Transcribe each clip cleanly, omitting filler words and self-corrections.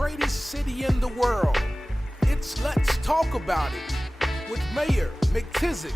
greatest city in the world. It's Let's Talk About It with Mayor McTizic.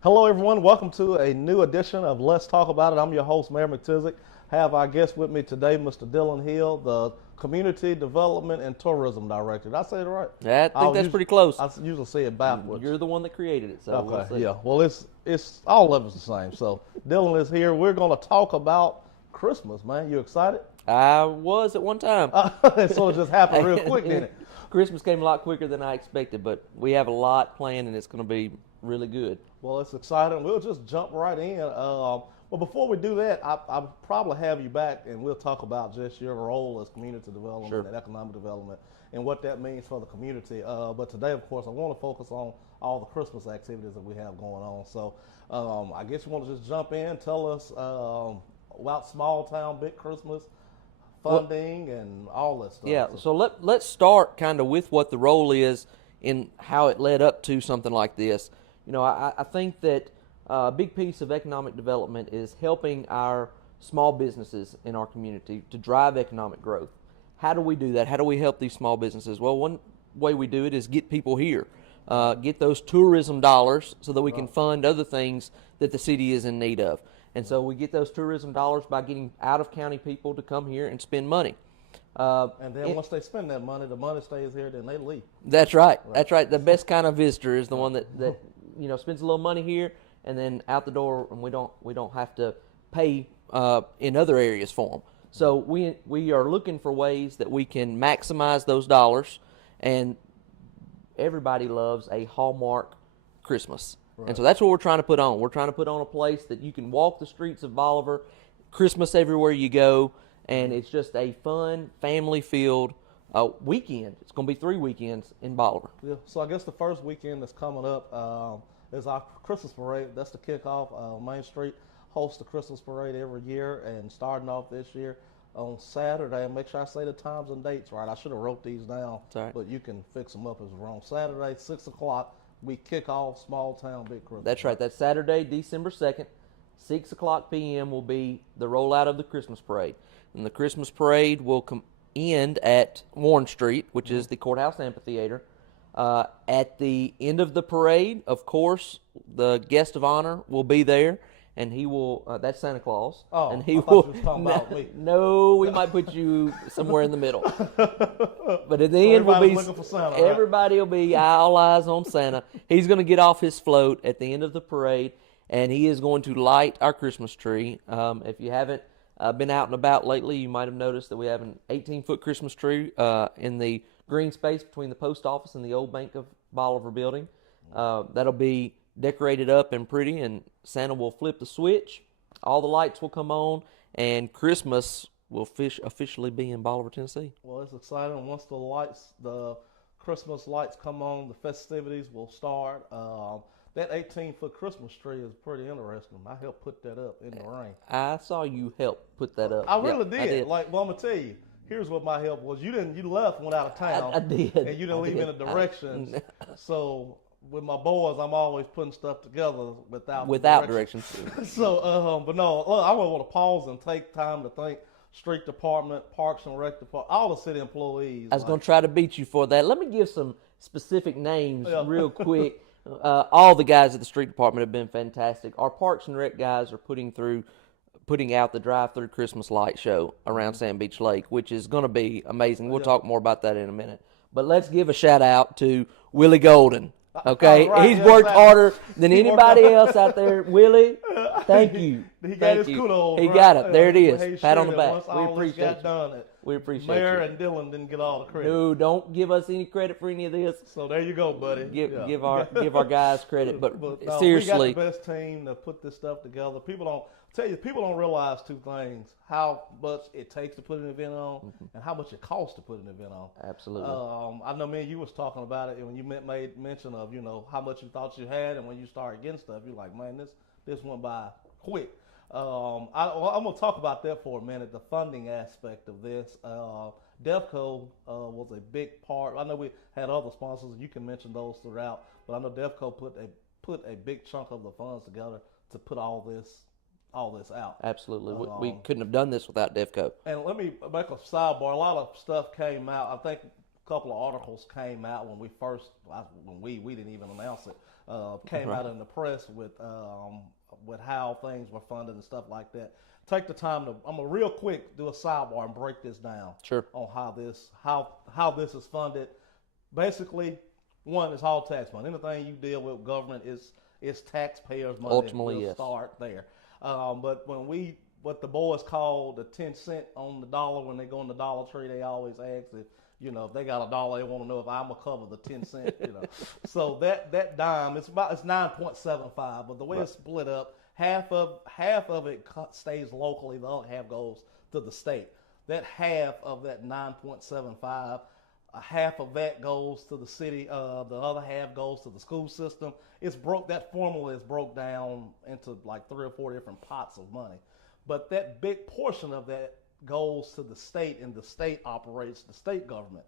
Hello everyone, welcome to a new edition of Let's Talk About It. I'm your host, Mayor McTizic. Have our guest with me today, Mr. Dylan Hill, the Community Development and Tourism Director. Did I say it right? I think that's pretty close. I usually say it backwards. You're the one that created it, so okay, we'll see. Yeah. Well, it's all of us the same. So Dylan is here. We're going to talk about Christmas, man. You excited? I was at one time. So it just happened real quick, didn't it? Christmas came a lot quicker than I expected, but we have a lot planned, and it's going to be really good. Well, it's exciting. We'll just jump right in. Well, before we do that, I'll probably have you back, and we'll talk about just your role as community development and economic development and what that means for the community. But today, of course, I want to focus on all the Christmas activities that we have going on. So I guess you want to just jump in, tell us about small town, big Christmas, funding, and all that stuff. Yeah, so let's start kind of with what the role is in how it led up to something like this. You know, I think that a big piece of economic development is helping our small businesses in our community to drive economic growth. How do we do that? How do we help these small businesses? Well, one way we do it is get people here, get those tourism dollars so that we can fund other things that the city is in need of. And so we get those tourism dollars by getting out-of-county people to come here and spend money. And then once they spend that money, the money stays here, then they leave. That's right. That's right. The best kind of visitor is the one that spends a little money here and then out the door, and we don't have to pay in other areas for them. So we are looking for ways that we can maximize those dollars, and everybody loves a Hallmark Christmas. Right. And so that's what we're trying to put on. We're trying to put on a place that you can walk the streets of Bolivar, Christmas everywhere you go, and it's just a fun, family-filled weekend. It's going to be 3 weekends in Bolivar. Yeah. So I guess the first weekend that's coming up is our Christmas parade. That's the kickoff. Main Street hosts the Christmas parade every year, and starting off this year on Saturday. And make sure I say the times and dates right. I should have wrote these down, but you can fix them up as wrong. Saturday, 6 o'clock. We kick off Small Town Big Christmas. That's right. That's Saturday, December 2nd, 6 o'clock p.m. will be the rollout of the Christmas parade. And the Christmas parade will end at Warren Street, which is the courthouse amphitheater. At the end of the parade, of course, the guest of honor will be there, and he will. That's Santa Claus. Oh, and he I thought you was talking about me. No, we might put you somewhere in the middle. But at the end, will be looking for Santa, everybody will be all eyes on Santa. He's going to get off his float at the end of the parade, and he is going to light our Christmas tree. If you haven't been out and about lately, you might have noticed that we have an 18-foot Christmas tree in the green space between the post office and the old Bank of Bolivar building. That'll be decorated up and pretty, and Santa will flip the switch. All the lights will come on, and Christmas will officially be in Bolivar, Tennessee. Well, it's exciting. Once the Christmas lights come on, the festivities will start. That 18-foot Christmas tree is pretty interesting. I helped put that up in the rain. I saw you help put that up. I really did. did. I'm gonna tell you. Here's what my help was. You left, went out of town. I did. And you didn't leave any directions. So with my boys, I'm always putting stuff together without directions. So, but no, look, I want to pause and take time to thank Street Department, Parks and Rec Department, all the city employees. I was going to try to beat you for that. Let me give some specific names real quick. All the guys at the Street Department have been fantastic. Our Parks and Rec guys are putting out the drive-through Christmas light show around Sand Beach Lake, which is going to be amazing. We'll talk more about that in a minute. But let's give a shout-out to Willie Golden. Okay, he's worked harder than anybody else out there. Willie, thank you. He got his kudos. He got it. There it is. Pat on the back. We appreciate you. We appreciate you. Mayor and Dylan didn't get all the credit. No, don't give us any credit for any of this. So there you go, buddy. Give our guys credit. But no, seriously, we got the best team to put this stuff together. People don't realize two things: how much it takes to put an event on, and how much it costs to put an event on. Absolutely. I know, man, you was talking about it when you made mention of how much you thought you had, and when you started getting stuff, you're like, man, this went by quick. I'm gonna talk about that for a minute. The funding aspect of this. DEFCO was a big part. I know we had other sponsors, and you can mention those throughout. But I know DEFCO put a big chunk of the funds together to put all this all this out. Absolutely. We couldn't have done this without DevCo. And let me make a sidebar. A lot of stuff came out. I think a couple of articles came out when we first, when we didn't even announce it, came out in the press with how things were funded and stuff like that. Take the time to, I'm gonna real quick do a sidebar and break this down. Sure. On how this is funded. Basically, one is all tax money. Anything you deal with government is taxpayers' money. Ultimately, we'll yes. Start there. But what the boys call the 10 cent on the dollar, when they go in the Dollar Tree, they always ask if they got $1, they want to know if I'm gonna cover the 10 cent. So that dime, it's 9.75, but the way it's split up, half of it stays locally, the other half goes to the state. That half of that 9.75, half of that goes to the city. The other half goes to the school system. That formula is broke down into like 3 or 4 different pots of money. But that big portion of that goes to the state, and the state operates the state government.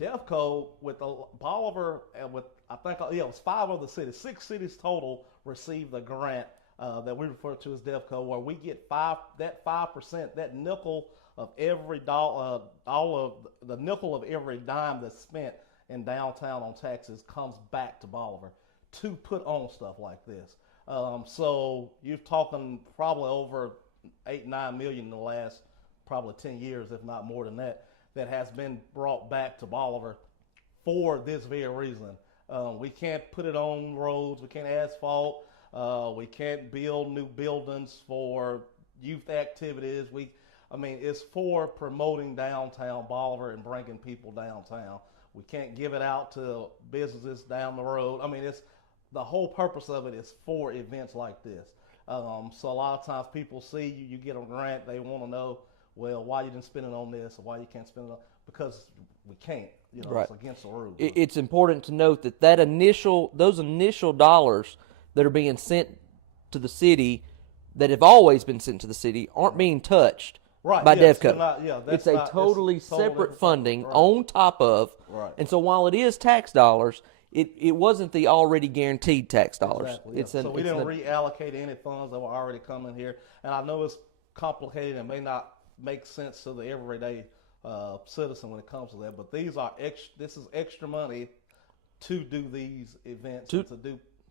DevCo with Bolivar and with it was 5 other cities, 6 cities total received the grant that we refer to as DevCo, where we get 5%, that nickel of every dollar, the nickel of every dime that's spent in downtown on taxes comes back to Bolivar to put on stuff like this. So you're talking probably over 8-9 million in the last probably 10 years, if not more than that has been brought back to Bolivar for this very reason. We can't put it on roads, we can't asphalt, we can't build new buildings for youth activities. It's for promoting downtown Bolivar and bringing people downtown. We can't give it out to businesses down the road. It's the whole purpose of it is for events like this. So a lot of times people see you get a grant, they want to know, well, why you didn't spend it on this, or why you can't spend it on, because we can't. Right. It's against the rules. It's important to note those initial dollars that are being sent to the city, that have always been sent to the city, aren't being touched by DevCo. It's a totally separate funding on top of. Right. And so while it is tax dollars, it wasn't the already guaranteed tax dollars. Exactly, so we didn't reallocate any funds that were already coming here. And I know it's complicated and may not make sense to the everyday citizen when it comes to that, but this is extra money to do these events,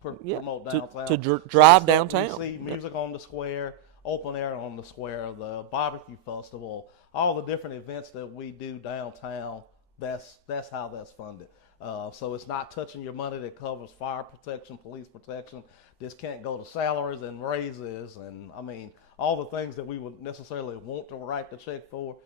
promote downtown, to drive downtown. You see music on the square, open air on the square, the barbecue festival, all the different events that we do downtown. That's how that's funded. So it's not touching your money that covers fire protection, police protection. This can't go to salaries and raises, and all the things that we would necessarily want to write the check for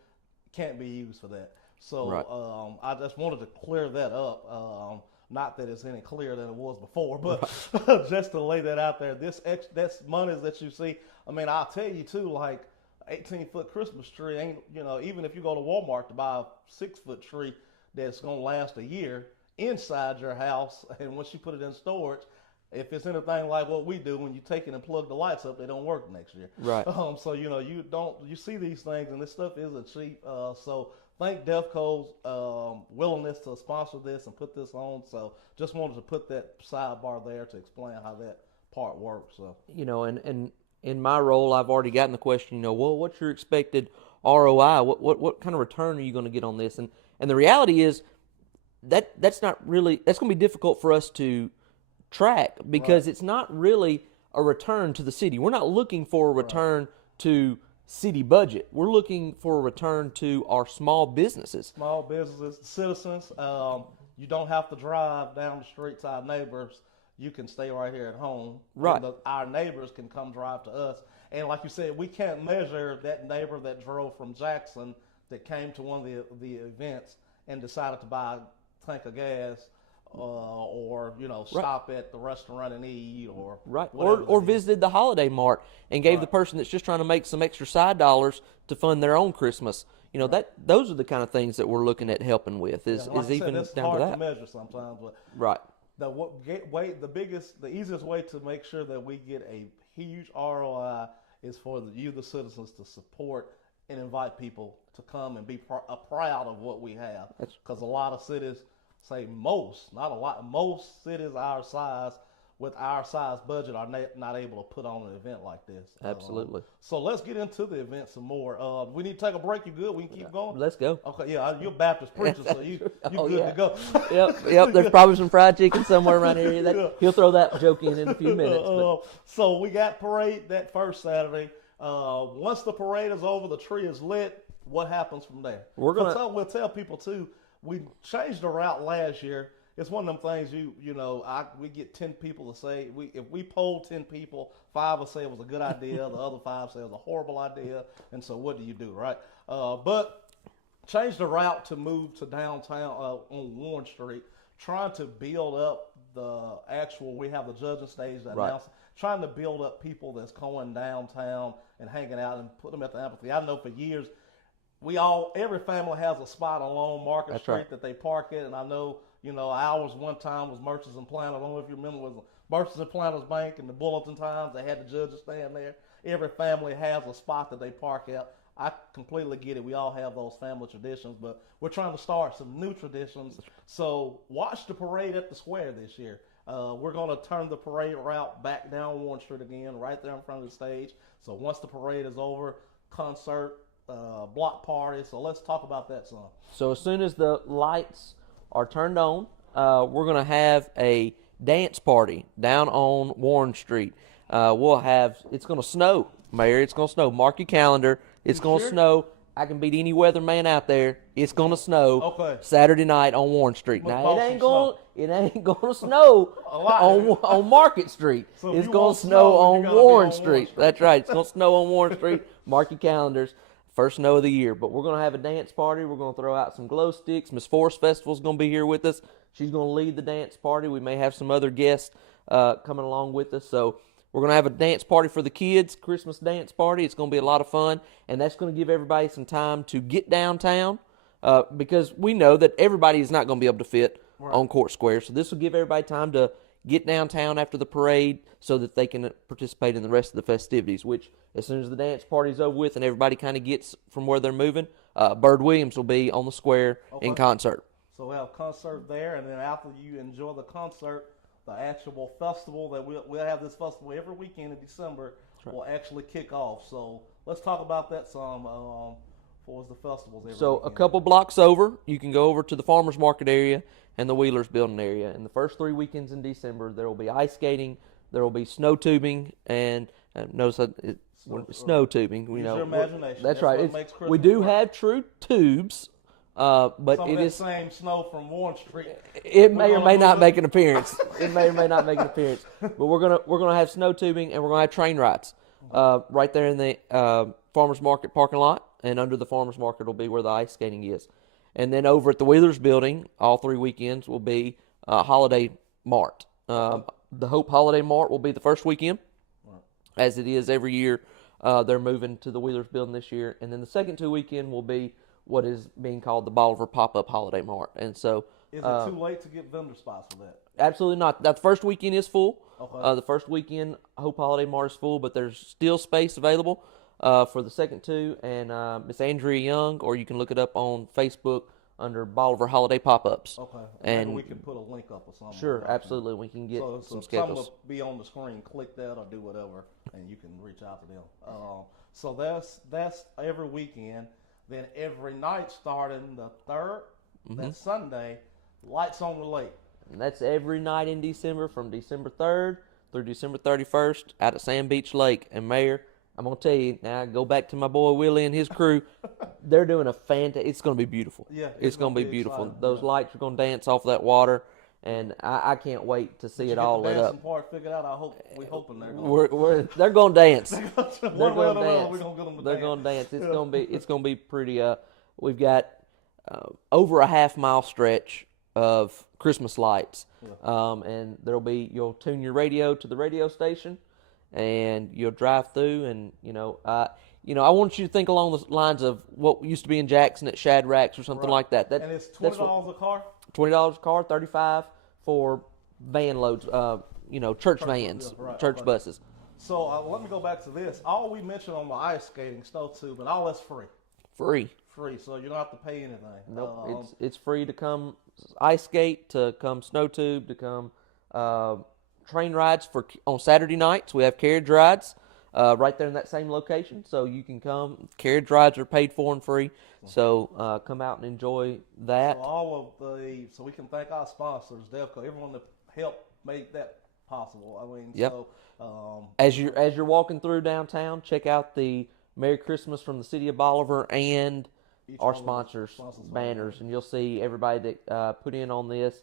can't be used for that. So right. I just wanted to clear that up. Not that it's any clearer than it was before, but right. Just to lay that out there. That's money that you see. I'll tell you too, like 18-foot Christmas tree ain't, even if you go to Walmart to buy a 6-foot tree that's going to last a year inside your house, and once you put it in storage, if it's anything like what we do, when you take it and plug the lights up, they don't work next year. Right. So you see these things, and this stuff isn't cheap. So thank DevCo's willingness to sponsor this and put this on. So just wanted to put that sidebar there to explain how that part works. So and in my role, I've already gotten the question. Well, what's your expected ROI? What kind of return are you going to get on this? And the reality is that's not really, that's going to be difficult for us to track, because it's not really a return to the city. We're not looking for a return to city budget. We're looking for a return to our small businesses. Small businesses, citizens. You don't have to drive down the street to our neighbors. You can stay right here at home. Right. Our neighbors can come drive to us. And like you said, we can't measure that neighbor that drove from Jackson that came to one of the events and decided to buy a tank of gas, or stop at the restaurant and eat, or or visited the Holiday Mart and gave the person that's just trying to make some extra side dollars to fund their own Christmas. Those are the kind of things that we're looking at helping with. Is even that's down hard to that. to measure sometimes, but right. The easiest way to make sure that we get a huge ROI is for the citizens, to support and invite people to come and be proud of what we have. Because a lot of cities, say most, not a lot, most cities our size with our size budget are not able to put on an event like this. Absolutely. So let's get into the event some more. We need to take a break. You good? We can keep going? Let's go. Okay, yeah, you're a Baptist preacher, so you Oh, good yeah. to go. Yep. There's probably some fried chicken somewhere around here. He'll throw that joke in a few minutes. So we got parade that first Saturday. Once the parade is over, the tree is lit. What happens from there? We'll tell people too. We changed the route last year. It's one of them things we get 10 people to say, if we poll 10 people, 5 will say it was a good idea, the other 5 say it was a horrible idea, and so what do you do, right? But change the route to move to downtown on Warren Street, trying to build up we have the judging stage that announce, trying to build up people that's going downtown and hanging out and put them at the amphitheater. I know for years, every family has a spot along Market Street that they park at, and I know, ours one time was Merchants and Planters. I don't know if you remember, it was Merchants and Planters Bank and the Bulletin Times. They had the judges stand there. Every family has a spot that they park at. I completely get it. We all have those family traditions, but we're trying to start some new traditions. So watch the parade at the square this year. We're going to turn the parade route back down Warren Street again, right there in front of the stage. So once the parade is over, concert, block party. So let's talk about that some. So as soon as the lights are turned on, we're going to have a dance party down on Warren Street. It's going to snow, Mayor. It's going to snow. Mark your calendar. It's going to snow. I can beat any weatherman out there. It's going to snow Saturday night on Warren Street. Now, it ain't going to snow on Market Street. So it's going to snow on Warren Street. That's right. It's going to snow on Warren Street. Mark your calendars. First snow of the year. But we're going to have a dance party. We're going to throw out some glow sticks. Miss Forest Festival's going to be here with us. She's going to lead the dance party. We may have some other guests coming along with us. So we're going to have a dance party for the kids, Christmas dance party. It's going to be a lot of fun. And that's going to give everybody some time to get downtown because we know that everybody is not going to be able to fit on Court Square. So this will give everybody time to get downtown after the parade so that they can participate in the rest of the festivities, which as soon as the dance party's over with and everybody kind of gets from where they're moving, Bird Williams will be on the square in concert. So we'll have concert there, and then after you enjoy the concert, the actual festival that we'll have this festival every weekend in December will actually kick off. So let's talk about that some for the festivals every weekend. A couple blocks over, you can go over to the Farmers Market area and the Wheelers Building area. In the first 3 weekends in December, there will be ice skating, there will be snow tubing, and notice that snow tubing. Use your imagination. That's right. We do have true tubes, but it is same snow from Warren Street. It may or may not make an appearance. It may or may not make an appearance. But we're gonna have snow tubing and we're gonna have train rides right there in the Farmers Market parking lot, and under the Farmers Market will be where the ice skating is. And then over at the Wheelers Building, all 3 weekends will be Holiday Mart. The Hope Holiday Mart will be the first weekend, as it is every year. They're moving to the Wheelers Building this year. And then the second 2 weekend will be what is being called the Bolivar Pop-Up Holiday Mart. And so, is it too late to get vendor spots for that? Absolutely not. That first weekend is full. Okay. The first weekend, Hope Holiday Mart is full, but there's still space available for the second 2. And Miss Andrea Young, or you can look it up on Facebook under Bolivar Holiday Pop-Ups. Okay. And maybe we can put a link up or something. Sure, absolutely. We can get some schedules. Some will be on the screen. Click that or do whatever, and you can reach out to them. So that's every weekend. Then every night starting the 3rd, that Sunday, Lights on the Lake. And that's every night in December from December 3rd through December 31st out at Sand Beach Lake. And Mayor, I'm going to tell you, now go back to my boy Willie and his crew. They're doing a fantastic, it's going to be beautiful. Yeah, it's going to be beautiful. Exciting. Those lights are going to dance off that water, and I can't wait to see it all lit up. The dancing part figured out. We're hoping they're going. They're going to dance. One way or another, we're going to get them to They're going to dance. It's going to be pretty. We've got over a half-mile stretch of Christmas lights, and you'll tune your radio to the radio station, and you'll drive through, and I want you to think along the lines of what used to be in Jackson at Shadrack's or something like that. And it's $20 a car. $20 a car, $35 for van loads. Church vans, church buses. So let me go back to this. All we mentioned on the ice skating, snow tube, and all that's free. Free, so you don't have to pay anything. Nope, it's free to come ice skate, to come snow tube, to come train rides on Saturday nights. We have carriage rides right there in that same location, so you can come. Carriage rides are paid for and free, so come out and enjoy that. So we can thank our sponsors, Devco, everyone that helped make that possible. I mean, Yep. so As you're walking through downtown, check out the Merry Christmas from the City of Bolivar and our sponsors banners, and you'll see everybody that put in on this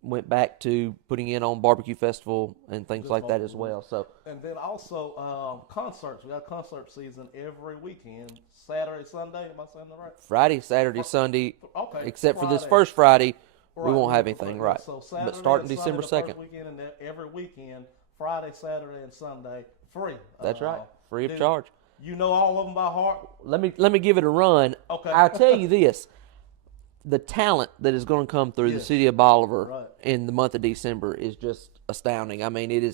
went back to putting in on barbecue festival and things like that as well. So, and then also concerts. We got concert season every weekend, Saturday, Sunday. Am I saying that right? Friday, Saturday, Sunday, Okay. except for this Friday. first Friday, we Right. won't have anything, right? So Saturday But starting and Sunday, December the 2nd. first weekend, and then every weekend, Friday, Saturday, and Sunday, free. That's right, free of then charge. You know all of them by heart. Let me give it a run. Okay. I'll tell you this. The talent that is going to come through the city of Bolivar Right. in the month of December is just astounding. I mean,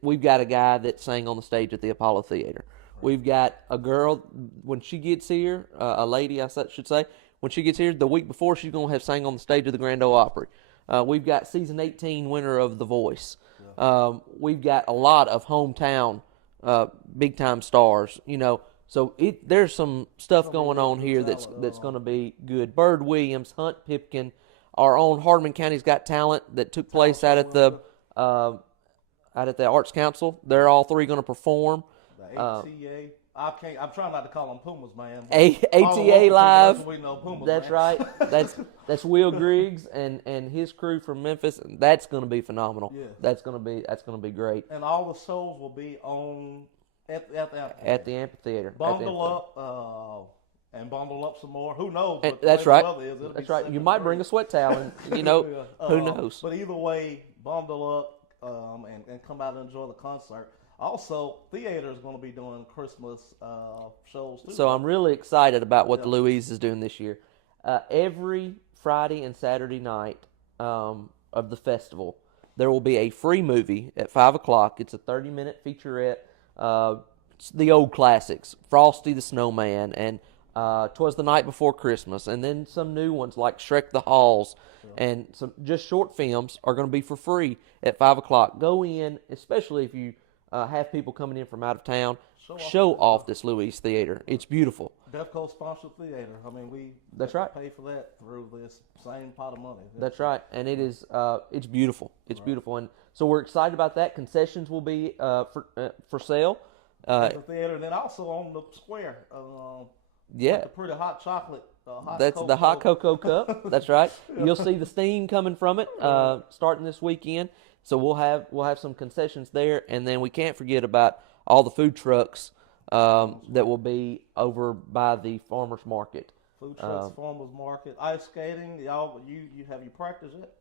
we've got a guy that sang on the stage at the Apollo Theater. We've got a girl, when she gets here, a lady, I should say, when she gets here, the week before, she's going to have sang on the stage of the Grand Ole Opry. We've got season 18 winner of The Voice. We've got a lot of hometown big-time stars, So there's some stuff going on here that's going to be good. Bird Williams, Hunt Pipkin, our own Hardman County's Got Talent that took place out at the Arts Council. They're all three going to perform. The ATA. I'm trying not to call them Pumas, man. ATA Live. We know Pumas, That's man. right. That's Will Griggs and his crew from Memphis. That's going to be phenomenal. Yeah. That's going to be great. And all the shows will be on at the amphitheater. At the amphitheater. Bundle up and bundle up some more. Who knows? And what the that's way right. the weather is. It'll That's be right. You 7 might bring a degrees. sweat towel, and who knows? But either way, bundle up and come out and enjoy the concert. Also, theater is going to be doing Christmas shows too. So I'm really excited about what the Louise is doing this year. Every Friday and Saturday night of the festival, there will be a free movie at 5 o'clock. It's a 30-minute featurette. It's the old classics, Frosty the Snowman and 'Twas the Night Before Christmas, and then some new ones like Shrek the Halls, and some just short films are going to be for free at 5 o'clock. Go in, especially if you have people coming in from out of town. Show off this Louise Theater. It's beautiful. Defco sponsored theater. I mean, That's right. pay for that through this same pot of money. That's right, and it is. It's beautiful. It's beautiful, and so we're excited about that. Concessions will be for sale. At the theater, and then also on the square. Yeah, The pretty hot chocolate. that's the hot cocoa cup. That's right. You'll see the steam coming from it starting this weekend. So we'll have some concessions there, and then we can't forget about all the food trucks that will be over by the farmers market. Food trucks, farmers market, ice skating. Y'all, you have you practiced yet?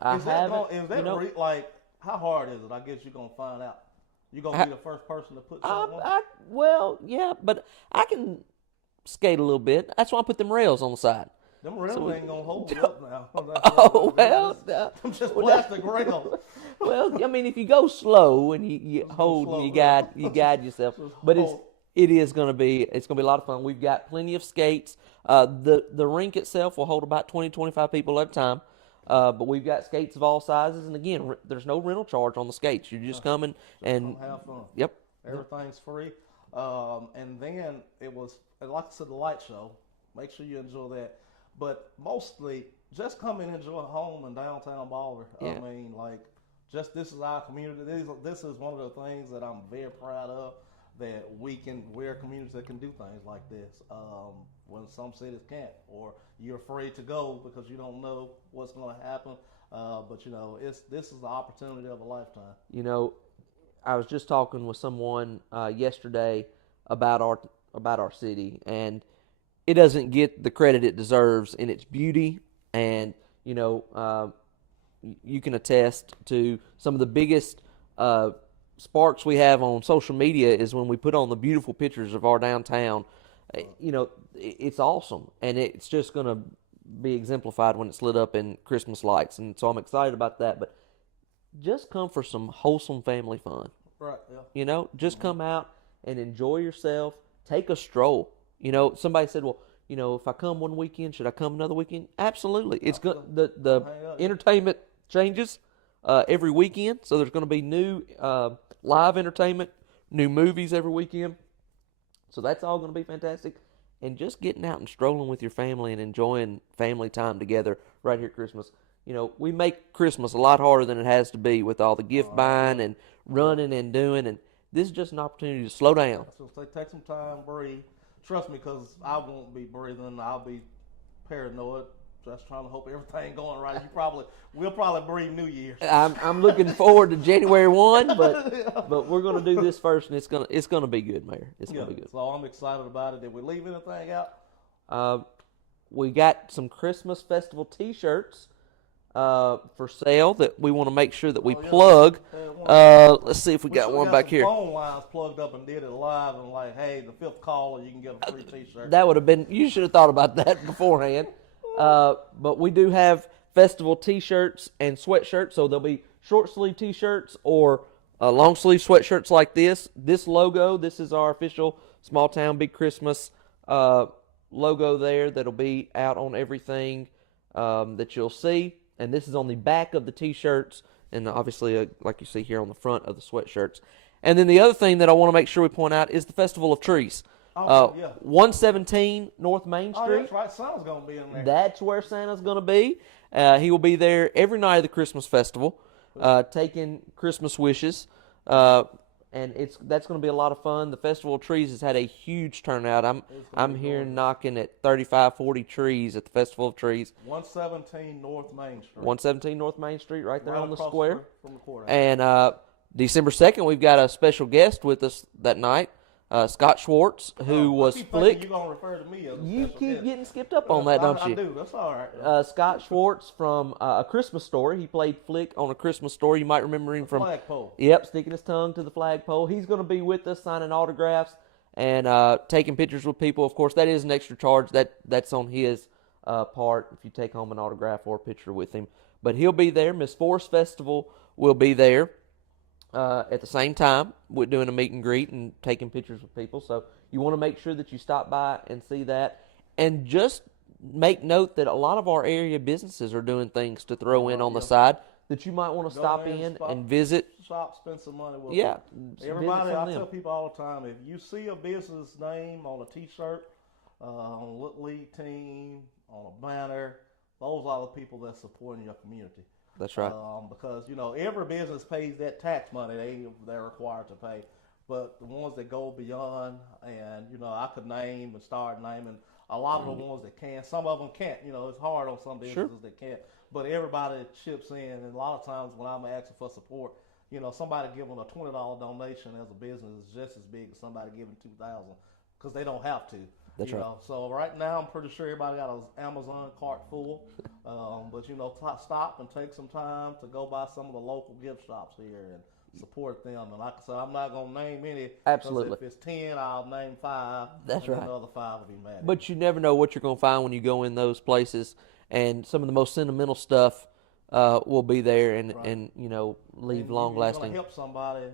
I haven't. Is that like how hard is it? I guess you're gonna find out. You're gonna be the first person to put something on. Well, yeah, but I can skate a little bit. That's why I put them rails on the side. Them rails ain't gonna hold you up now. Oh well, I'm just plastic rails. well, I mean, if you go slow and you hold slow, and you guide yourself, but it's going to be a lot of fun. We've got plenty of skates. The rink itself will hold about 20-25 people at a time. But we've got skates of all sizes, and again, there's no rental charge on the skates. You're just coming and have fun. Yep. Everything's free. And then it was, like I said, the light show. Make sure you enjoy that. But mostly, just come and enjoy home in downtown Bolivar. Yeah. I mean, like, just this is our community. This is one of the things that I'm very proud of, that we're a community that can do things like this when some cities can't, or you're afraid to go because you don't know what's going to happen. But this is the opportunity of a lifetime. I was just talking with someone yesterday about our city, and it doesn't get the credit it deserves in its beauty. And you can attest to some of the biggest sparks we have on social media is when we put on the beautiful pictures of our downtown. It's awesome, and it's just going to be exemplified when it's lit up in Christmas lights. And so I'm excited about that. But just come for some wholesome family fun. Right. Yeah. Just come out and enjoy yourself. Take a stroll. Somebody said, well, if I come one weekend, should I come another weekend? Absolutely. It's good. The entertainment changes every weekend. So there's going to be new live entertainment, new movies every weekend. So that's all going to be fantastic. And just getting out and strolling with your family and enjoying family time together right here at Christmas. You know, we make Christmas a lot harder than it has to be with all the gift buying and running and doing. And this is just an opportunity to slow down. So take some time, breathe. Trust me, because I won't be breathing. I'll be paranoid. Just trying to hope everything going right. We'll probably breathe New Year's. I'm looking forward to January 1, but we're gonna do this first, and it's gonna be good, Mayor. It's gonna be good. So I'm excited about it. Did we leave anything out? We got some Christmas festival T-shirts for sale that we want to make sure that we plug. Let's see if we got one back here. Phone lines plugged up and did it live, and like, hey, the fifth caller, you can get a free T-shirt. That would have been. You should have thought about that beforehand. But we do have festival T-shirts and sweatshirts, so there'll be short sleeve T-shirts or long sleeve sweatshirts like this. This logo, this is our official Small Town Big Christmas logo there that'll be out on everything that you'll see. And this is on the back of the T-shirts, and obviously, like you see here on the front of the sweatshirts. And then the other thing that I want to make sure we point out is the Festival of Trees. 117 North Main Street. Oh, that's right. Santa's going to be in there. That's where Santa's going to be. He will be there every night of the Christmas festival, taking Christmas wishes. And that's going to be a lot of fun. The Festival of Trees has had a huge turnout. I'm here knocking at 35, 40 trees at the Festival of Trees. 117 North Main Street. 117 North Main Street, right there on the across square. From the courthouse. And December 2nd, we've got a special guest with us that night. Scott Schwartz, who was Flick. You're going to refer to me as a You special keep guest. getting skipped up on that, don't you? I do. That's all right. Scott Schwartz from A Christmas Story. He played Flick on A Christmas Story. You might remember him from flagpole. Yep, sticking his tongue to the flagpole. He's going to be with us signing autographs and taking pictures with people. Of course, that is an extra charge. That's on his part if you take home an autograph or a picture with him. But he'll be there. Miss Forest Festival will be there at the same time. We're doing a meet and greet and taking pictures with people. So you want to make sure that you stop by and see that. And just make note that a lot of our area businesses are doing things to throw in on the side that you might want to stop in and visit. Shop, spend some money with Everybody, I tell people all the time, if you see a business name on a T-shirt, on a Little League team, on a banner, those are the people that supporting your community. That's right. Because, every business pays that tax money they're required to pay. But the ones that go beyond, and, I could name and start naming a lot of the ones that can. Some of them can't. It's hard on some businesses that can't. But everybody chips in, and a lot of times when I'm asking for support, somebody giving a $20 donation as a business is just as big as somebody giving $2,000 because they don't have to. That's right. So right now, I'm pretty sure everybody got an Amazon cart full. But stop and take some time to go by some of the local gift shops here and support them. And like I said, I'm not gonna name any. Absolutely. If it's 10, I'll name 5. That's right. The other 5 will be mad. But you never know what you're gonna find when you go in those places, and some of the most sentimental stuff will be there, and leave long lasting. You're gonna help somebody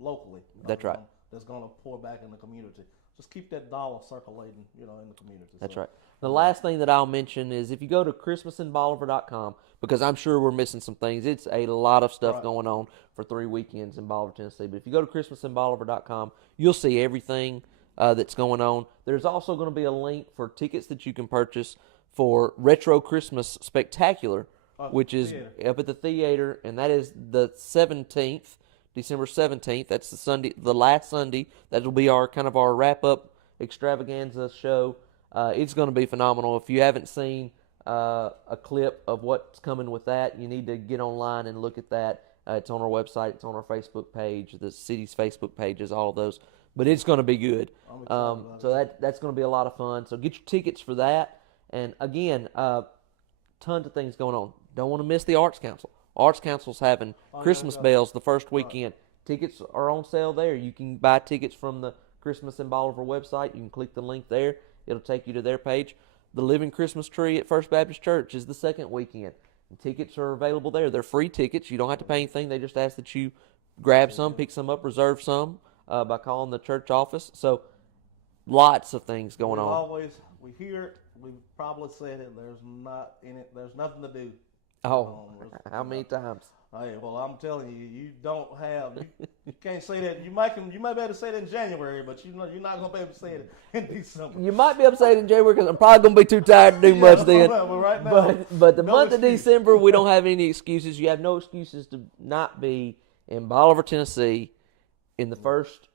locally. That's right. That's gonna pour back in the community. Just keep that dollar circulating, in the community. That's right. The last thing that I'll mention is if you go to christmasandbolivar.com, because I'm sure we're missing some things. It's a lot of stuff going on for 3 weekends in Bolivar, Tennessee. But if you go to christmasandbolivar.com, you'll see everything that's going on. There's also going to be a link for tickets that you can purchase for Retro Christmas Spectacular, which is up at the theater, and that is the 17th. December 17th. That's the last Sunday. That'll be our wrap-up extravaganza show. It's going to be phenomenal. If you haven't seen a clip of what's coming with that, you need to get online and look at that. It's on our website. It's on our Facebook page. The city's Facebook pages, all of those. But it's going to be good. So that's going to be a lot of fun. So get your tickets for that. And again, tons of things going on. Don't want to miss the Arts Council. Arts Council's having Christmas bells the first weekend. Tickets are on sale there. You can buy tickets from the Christmas in Bolivar website. You can click the link there. It'll take you to their page. The Living Christmas Tree at First Baptist Church is the second weekend. And tickets are available there. They're free tickets. You don't have to pay anything. They just ask that you grab some, pick some up, reserve some by calling the church office. So lots of things going on. We hear it. We've probably said it. There's nothing to do. Oh, how many times? Hey, well, I'm telling you, you don't have. You can't say that. You might be able to say that in January, but you're not gonna be able to say it in December. You might be upset in January because I'm probably gonna be too tired to do much then. But right now, But the no month of excuse. December, we don't have any excuses. You have no excuses to not be in Bolivar, Tennessee, in the first.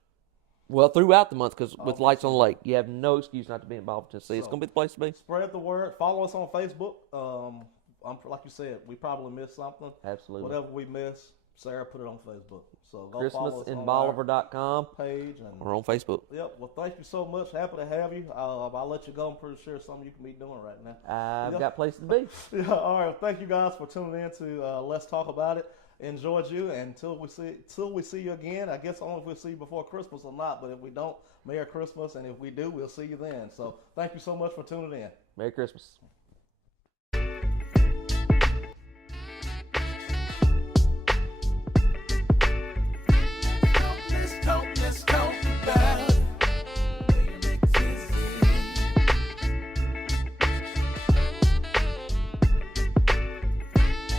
Well, throughout the month, because with Lights on the Lake, you have no excuse not to be in Bolivar, Tennessee. It's gonna be the place to be. Spread the word. Follow us on Facebook. Like you said, we probably missed something. Absolutely. Whatever we miss, Sarah put it on Facebook. So go follow us on ChristmasinBolivar.com our page and or on Facebook. Yep. Well, thank you so much. Happy to have you. I'll let you go. I'm pretty sure it's something you can be doing right now. I've got places to be. Yeah. All right. Thank you guys for tuning in to Let's Talk About It. Enjoyed you, and until we see you again. I guess only if we'll see you before Christmas or not. But if we don't, Merry Christmas, and if we do, we'll see you then. So thank you so much for tuning in. Merry Christmas.